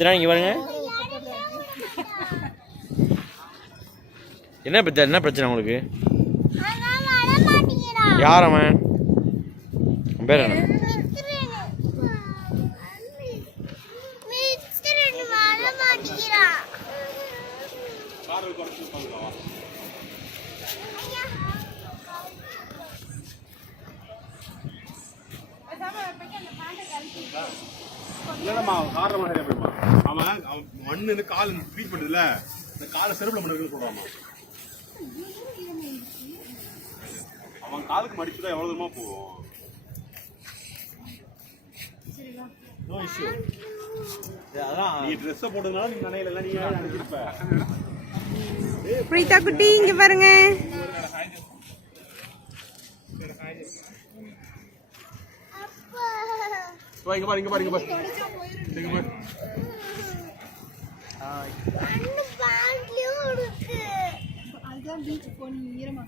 பிரச்சனை இங்கே பாருங்க. என்ன பிரச்சனை உங்களுக்கு? யார் அவன்? பேர் என்ன? இல்லைம்மா காரணமாக சரியா போயிடுமா. அவன் மண்ணு இந்த கால் ட்ரீட் பண்ணுதுல, இந்த காலை செருப்பில் பண்ணுறதுன்னு சொல்கிறாமா. அவன் காலுக்கு மடிச்சுதான் எவ்வளோ தூரமாக போகும். நீ ட்ரெஸ்ஸை போட்டதுனால நீ நனையில நீ நினைச்சிருப்ப. பிரீதா குட்டி இங்க பாருங்க. இங்க பாரு இங்க பாரு இங்க பாரு இங்க பாரு. அந்த பாண்ட்லயும் இருக்கு. அதுதான் பீச் போனீங்க ஈரமா.